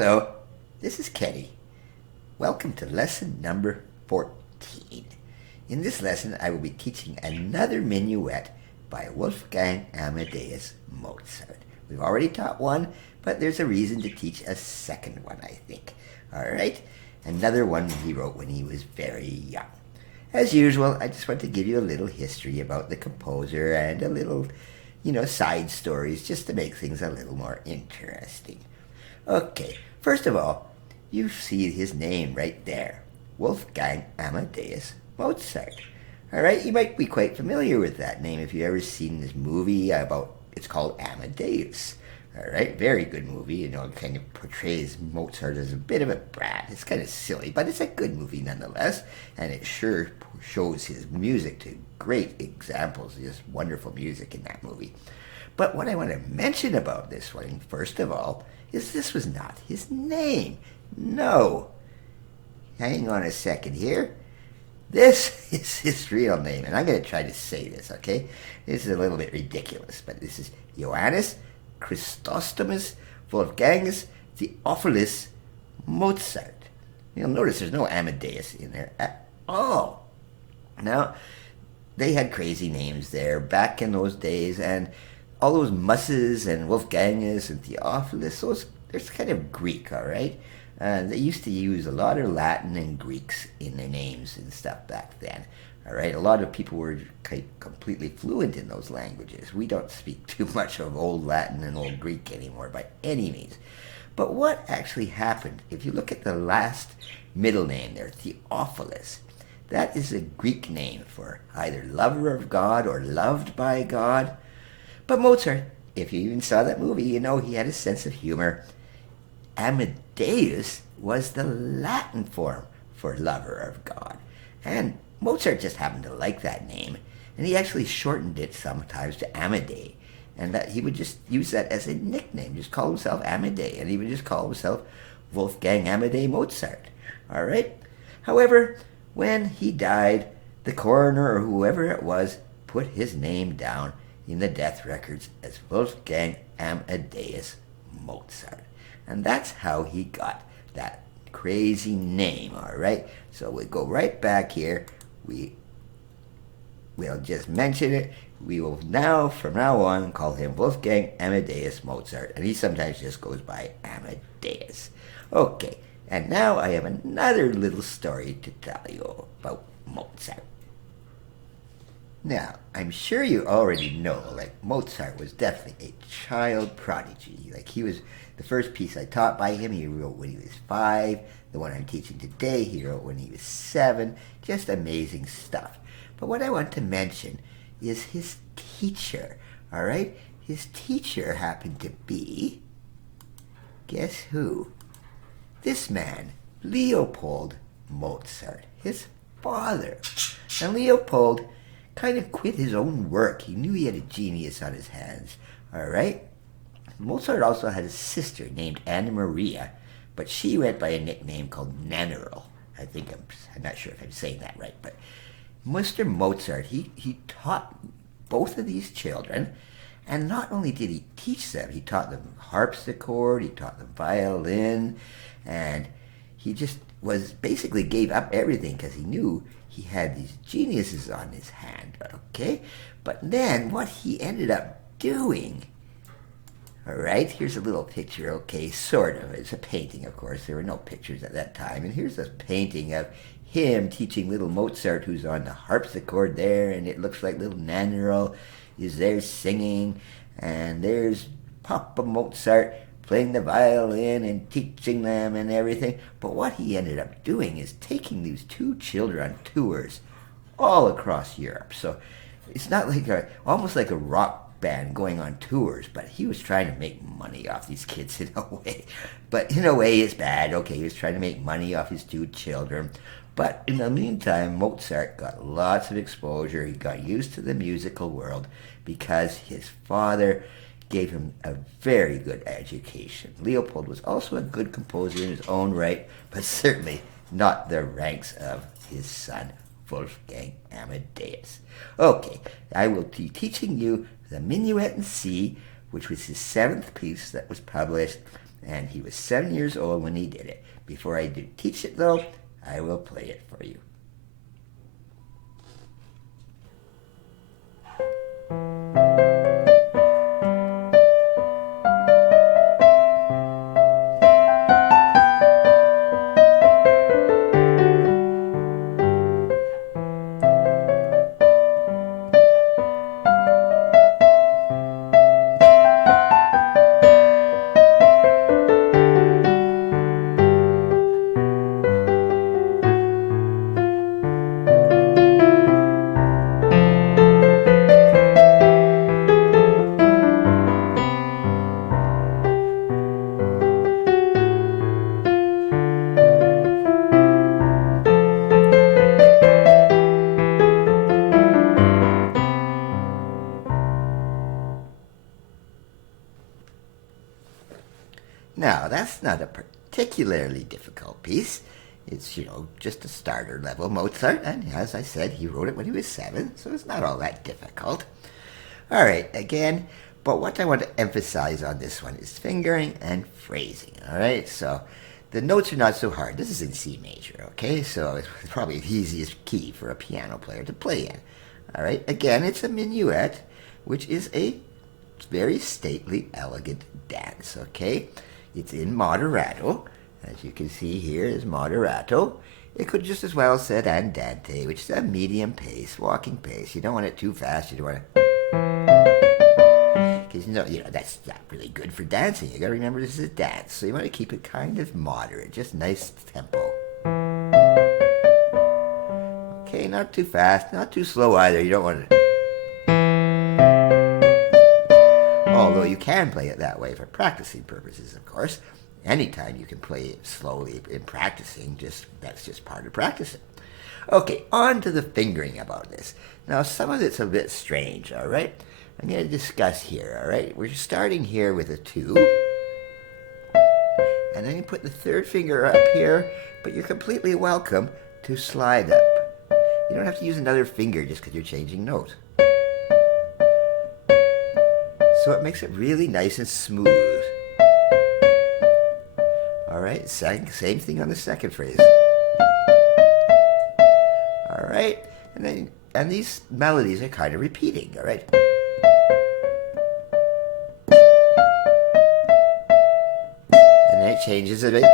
Hello, this is Kenny. Welcome to lesson number 14. In this lesson, I will be teaching another minuet by Wolfgang Amadeus Mozart. We've already taught one, but there's a reason to teach a second one, I think. All right? Another one he wrote when he was very young. As usual, I just want to give you a little history about the composer and a little, side stories just to make things a little more interesting. Okay, first of all, you see his name right there, Wolfgang Amadeus Mozart. All right, you might be quite familiar with that name if you've ever seen this movie it's called Amadeus. All right, very good movie. It kind of portrays Mozart as a bit of a brat. It's kind of silly, but it's a good movie nonetheless, and it sure shows his music to great examples. Just wonderful music in that movie. But what I want to mention about this one, first of all, is this was not his name. No. Hang on a second here. This is his real name, and I'm going to try to say this, okay? This is a little bit ridiculous, but this is Johannes Chrysostomus Wolfgangus Theophilus Mozart. You'll notice there's no Amadeus in there at all. Now, they had crazy names there back in those days, and all those Musses and Wolfgangus and Theophilus, they're kind of Greek, all right? They used to use a lot of Latin and Greeks in their names and stuff back then. All right, a lot of people were completely fluent in those languages. We don't speak too much of Old Latin and Old Greek anymore by any means. But what actually happened, if you look at the last middle name there, Theophilus, that is a Greek name for either lover of God or loved by God. But Mozart, if you even saw that movie, he had a sense of humor. Amadeus was the Latin form for lover of God. And Mozart just happened to like that name, and he actually shortened it sometimes to Amadei, and that he would just use that as a nickname, just call himself Amadei, and he would just call himself Wolfgang Amadei Mozart. All right? However, when he died, the coroner or whoever it was put his name down in the death records as Wolfgang Amadeus Mozart. And that's how he got that crazy name, all right? So we go right back here. We'll just mention it. We will now, from now on, call him Wolfgang Amadeus Mozart, and he sometimes just goes by Amadeus. Okay, and now I have another little story to tell you about Mozart. Now, I'm sure you already know, Mozart was definitely a child prodigy. He was the first piece I taught by him, he wrote when he was 5. The one I'm teaching today, he wrote when he was 7. Just amazing stuff. But what I want to mention is his teacher, all right? His teacher happened to be, guess who? This man, Leopold Mozart, his father. And Leopold kind of quit his own work. He knew he had a genius on his hands, all right? Mozart also had a sister named Anna Maria, but she went by a nickname called Nannerl. I'm not sure if I'm saying that right, but Mr. Mozart, he taught both of these children, and not only did he teach them, he taught them harpsichord, he taught them violin, and he just basically gave up everything because he knew he had these geniuses on his hand, okay? But then what he ended up doing, all right, here's a little picture, okay, sort of. It's a painting, of course. There were no pictures at that time. And here's a painting of him teaching little Mozart, who's on the harpsichord there, and it looks like little Nannerl is there singing. And there's Papa Mozart playing the violin and teaching them and everything. But what he ended up doing is taking these two children on tours all across Europe. So it's not almost like a rock band going on tours, but he was trying to make money off these kids in a way. But in a way, it's bad. Okay, he was trying to make money off his two children. But in the meantime, Mozart got lots of exposure. He got used to the musical world because his father gave him a very good education. Leopold was also a good composer in his own right, but certainly not the ranks of his son, Wolfgang Amadeus. Okay, I will be teaching you the Minuet in C, which was his 7th piece that was published, And he was 7 years old when he did it. Before I do teach it, though, I will play it for you. Now, that's not a particularly difficult piece. It's, just a starter level Mozart, and as I said, he wrote it when he was 7, so it's not all that difficult. All right, again, but what I want to emphasize on this one is fingering and phrasing, all right? So the notes are not so hard. This is in C major, okay? So it's probably the easiest key for a piano player to play in, all right? Again, it's a minuet, which is a very stately, elegant dance, okay? It's in moderato. As you can see here is moderato. It could just as well have said andante, which is a medium pace, walking pace. You don't want it too fast. You don't want to... Because, that's not really good for dancing. You got to remember this is a dance. So you want to keep it kind of moderate, just nice tempo. Okay, not too fast, not too slow either. You don't want to... Although you can play it that way for practicing purposes, of course. Anytime you can play it slowly in practicing, that's just part of practicing. Okay, on to the fingering about this. Now, some of it's a bit strange, all right? I'm going to discuss here, all right? We're starting here with a 2. And then you put the third finger up here, but you're completely welcome to slide up. You don't have to use another finger just because you're changing note. So it makes it really nice and smooth. All right, same thing on the second phrase. All right, and these melodies are kind of repeating, all right? And then it changes a bit.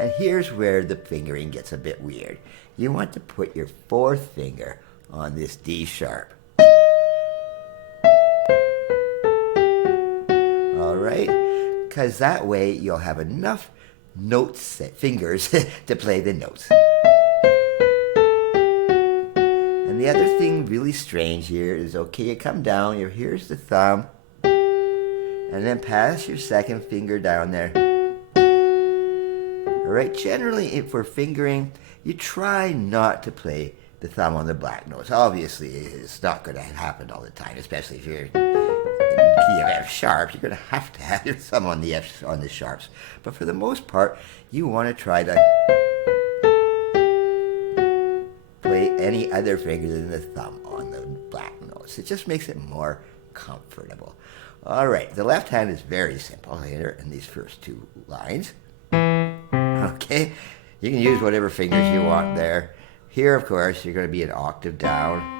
And here's where the fingering gets a bit weird. You want to put your fourth finger on this D sharp. All right, because that way you'll have enough fingers to play the notes. And the other thing really strange here is, okay, you come down, here's the thumb, and then pass your second finger down there. All right, generally if we're fingering, you try not to play the thumb on the black notes. Obviously, it's not going to happen all the time, especially if you're key of F sharp, you're going to have your thumb on the sharps. But for the most part, you want to try to play any other finger than the thumb on the black notes. It just makes it more comfortable. All right, the left hand is very simple here in these first 2 lines. Okay, you can use whatever fingers you want there. Here, of course, you're going to be an octave down.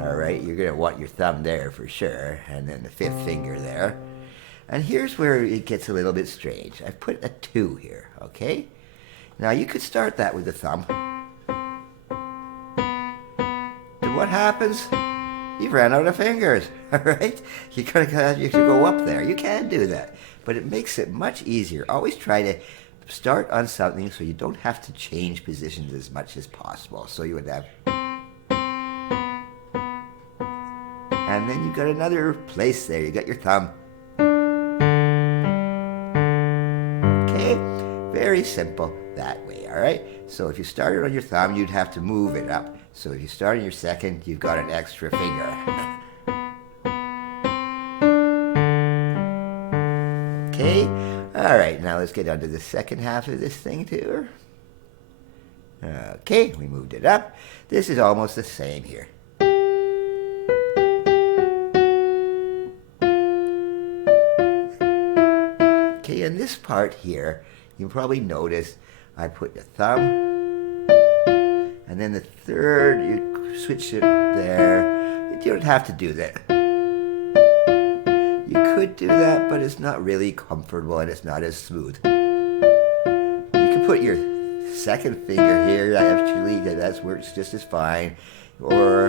All right, you're going to want your thumb there for sure, and then the 5th finger there. And here's where it gets a little bit strange. I've put a 2 here, okay? Now, you could start that with the thumb. And what happens? You've ran out of fingers, all right? You should go up there. You can do that, but it makes it much easier. Always try to start on something so you don't have to change positions as much as possible. So you would have... And then you got another place there. You got your thumb. Okay, very simple that way, all right? So if you started on your thumb, you'd have to move it up. So if you start on your second, you've got an extra finger. Okay, all right, now let's get on to the second half of this thing too. Okay, we moved it up. This is almost the same here. Okay, in this part here, you probably notice I put the thumb, and then the third, you switch it there. You don't have to do that. You could do that, but it's not really comfortable and it's not as smooth. You can put your second finger here, actually, that works just as fine, or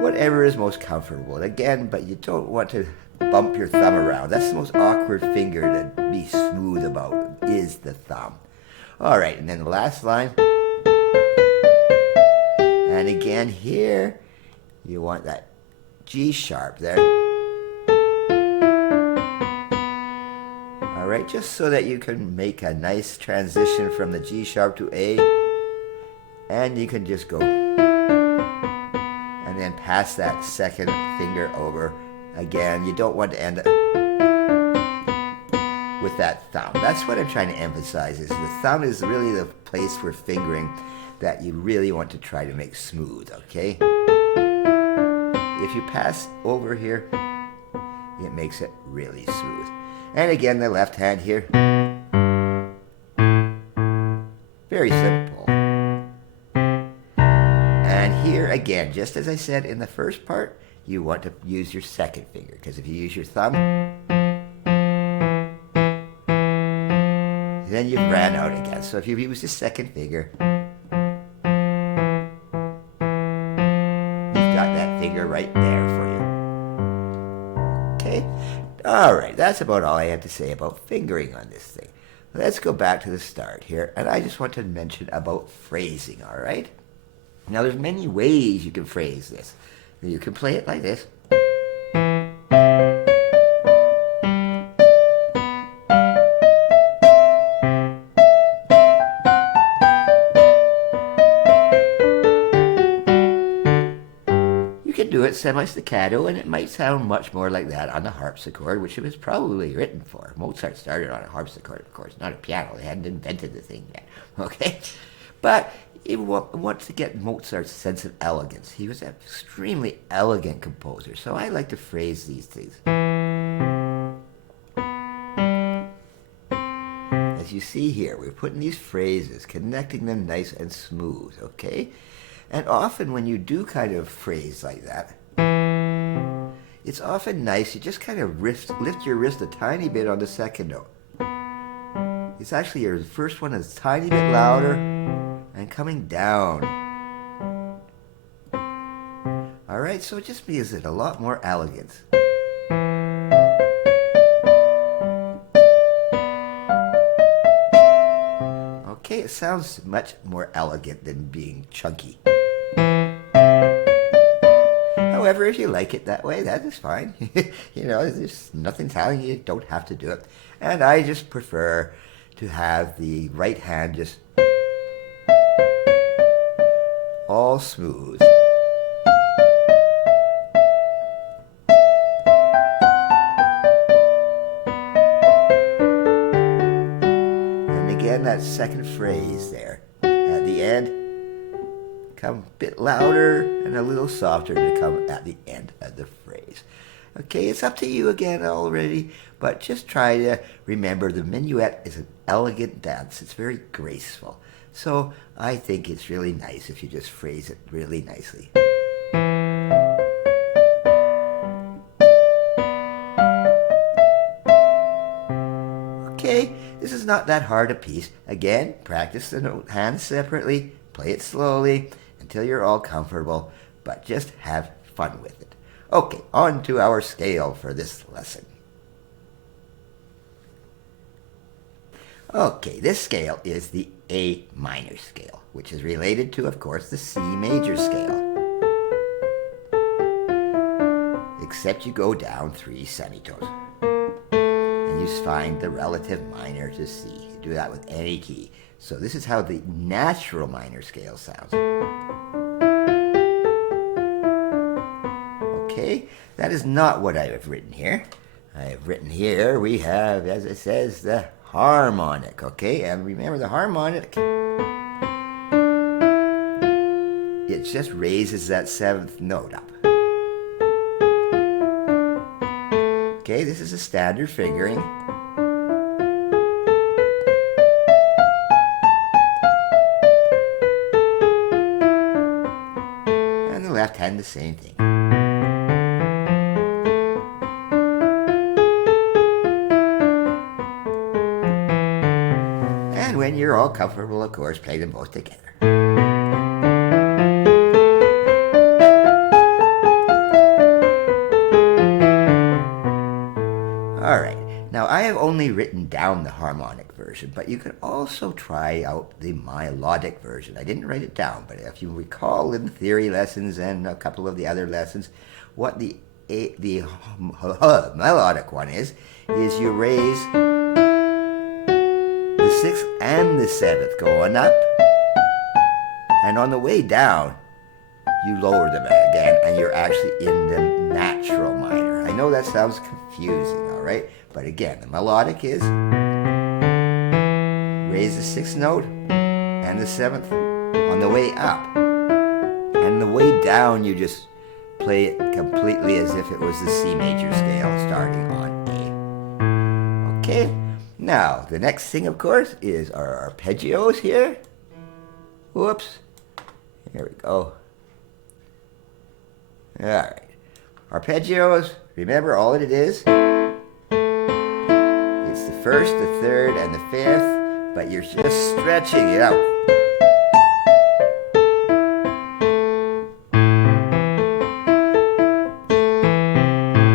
whatever is most comfortable. Again, but you don't want to bump your thumb around. That's the most awkward finger to be smooth about, is the thumb. All right, and then the last line. And again here, you want that G sharp there. All right, just so that you can make a nice transition from the G sharp to A. And you can just go and then pass that second finger over. Again, you don't want to end up with that thumb. That's what I'm trying to emphasize, is the thumb is really the place for fingering that you really want to try to make smooth, okay? If you pass over here, it makes it really smooth. And again, the left hand here. Very simple. And here again, just as I said in the first part, you want to use your second finger, because if you use your thumb, then you've ran out again. So if you use the second finger, you've got that finger right there for you. Okay? All right, that's about all I have to say about fingering on this thing. Let's go back to the start here, and I just want to mention about phrasing, all right? Now, there's many ways you can phrase this. You can play it like this. You can do it semi-staccato, and it might sound much more like that on the harpsichord, which it was probably written for. Mozart started on a harpsichord, of course, not a piano. They hadn't invented the thing yet, okay? But you want to get Mozart's sense of elegance. He was an extremely elegant composer, so I like to phrase these things. As you see here, we're putting these phrases, connecting them nice and smooth, okay? And often when you do kind of phrase like that, it's often nice, you just kind of lift your wrist a tiny bit on the second note. It's actually your first one is a tiny bit louder, and coming down. All right, so it just gives it a lot more elegance. Okay, it sounds much more elegant than being chunky. However, if you like it that way, that is fine. You know, there's nothing telling you don't have to do it. And I just prefer to have the right hand just all smooth. And again, that second phrase there at the end, come a bit louder and a little softer to come at the end of the phrase. Okay, it's up to you again already, but just try to remember the minuet is an elegant dance. It's very graceful. So I think it's really nice if you just phrase it really nicely. Okay, this is not that hard a piece. Again, practice the hands separately, play it slowly until you're all comfortable, but just have fun with it. Okay, on to our scale for this lesson. Okay, this scale is the A minor scale, which is related to, of course, the C major scale. Except you go down 3 semitones. And you find the relative minor to C. You do that with any key. So this is how the natural minor scale sounds. Okay, that is not what I have written here. I have written here, we have, as it says, the harmonic, okay? And remember the harmonic, it just raises that 7th note up. Okay, this is a standard fingering. And the left hand, the same thing. And when you're all comfortable, of course, play them both together. Alright, now I have only written down the harmonic version, but you can also try out the melodic version. I didn't write it down, but if you recall in theory lessons and a couple of the other lessons, what the melodic one is you raise the 6th and the 7th going up, and on the way down, you lower them again, and you're actually in the natural minor. I know that sounds confusing, all right? But again, the melodic is raise the 6th note and the 7th on the way up. And the way down, you just play it completely as if it was the C major scale starting on A. Okay, now the next thing, of course, is our arpeggios here. Whoops. Here we go. All right. Arpeggios, remember all it is? It's the 1st, the 3rd, and the 5th, but you're just stretching it out.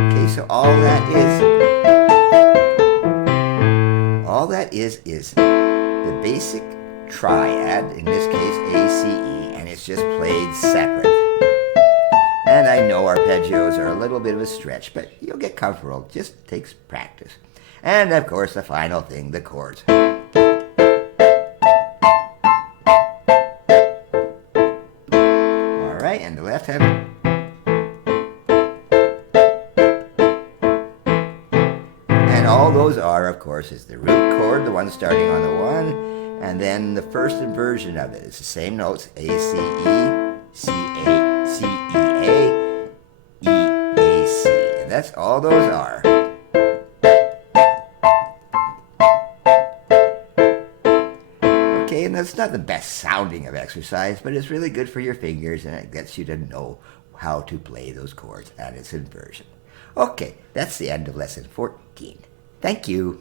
Okay, so all that is the basic triad, in this case A-C-E, and it's just played separate. And I know arpeggios are a little bit of a stretch, but you'll get comfortable. It just takes practice. And of course, the final thing, the chords. All right, and the left hand. And all those are, of course, is the root chord, the one starting on the 1, and then the first inversion of it is the same notes, A, C, E, C, A, C, E, A, E, A, C. And that's all those are. Okay, and that's not the best sounding of exercise, but it's really good for your fingers, and it gets you to know how to play those chords and its inversion. Okay, that's the end of lesson 14. Thank you.